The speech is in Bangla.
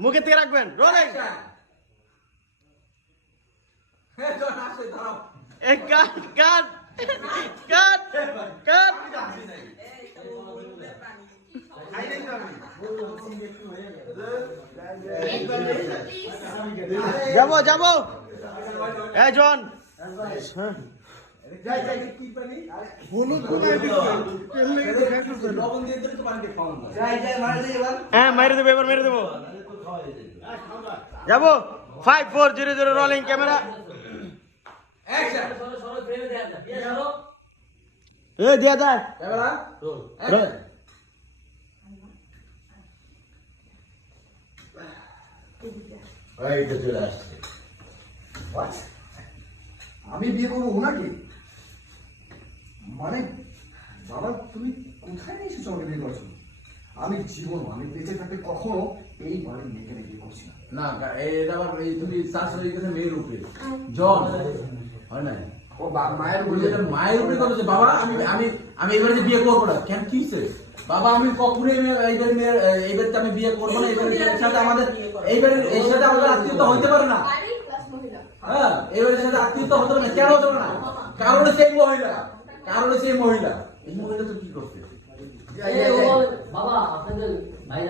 মুখে থেকে রাখবেন রোলিং কাট কাট কাট কাট যাবো যাবো এই জন হ্যাঁ মেরে দেবো এবার মেরে দেবো যাবো 5400 রোলিং ক্যামেরা এ দিয়া যায় আমি বিয়ে করবো ওনাকে মানে বাবা তুমি কোথায় নিয়ে এসেছো আমাকে বিয়ে করছো আমি জীবন আমি বেঁচে থাকতে কখনো এই বাড়ির মেয়েকে বিয়ে করছি না এটা আবার তুমি চাষ হয়ে গেছে মেয়ের উপরে জন হয় না ও মায়ের বলে এটা মায়ের উপরে কথা যে বাবা আমি আমি আমি এবারে যে বিয়ে করবো না কেন কি হয়েছে বাবা আমি কখনোই এইবারে মেয়ের এইবারে আমি বিয়ে করবো না এইবারে এর সাথে আমাদের এইবারে এর সাথে আমাদের আত্মীয়তা হইতে পারে না হ্যাঁ এবারের সাথে আত্মীয়তা হতে পারে না কেন হতে পারে না কারণ সেই মহিলা এই মহিলা তো কি করছে বাবা আপনাদের ভাই